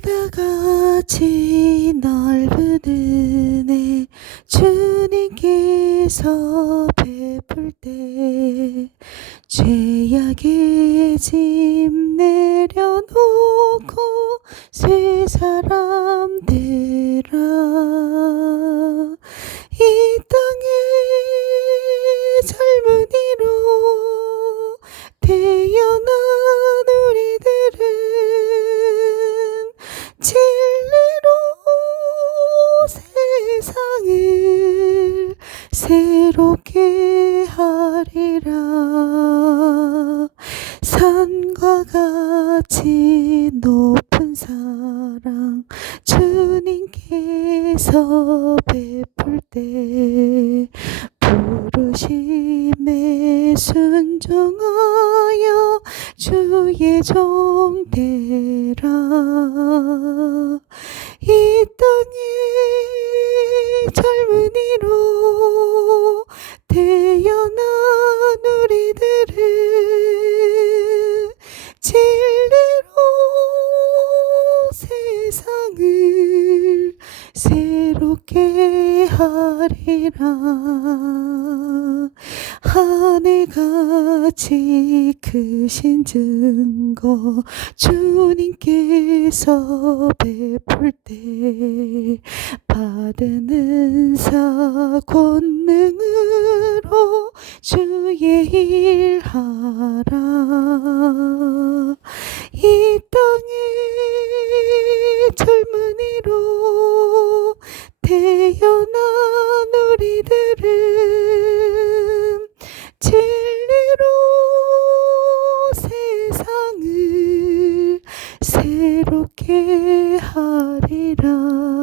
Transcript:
바다같이 넓은 은혜 주님께서 베풀 때 죄악의 짐 내려놓고 새 사람 되 새롭게 하리라. 산과 같이 높은 사랑 주님께서 베풀 때 부르심에 순종하여 주의 종 되라. 이 땅에 젊은 세상을 새롭게 하리라. 하늘같이 크신 증거 주님께서 베풀 때 받은 은사 권 태어난 우리들은 진리로 세상을 새롭게 하리라.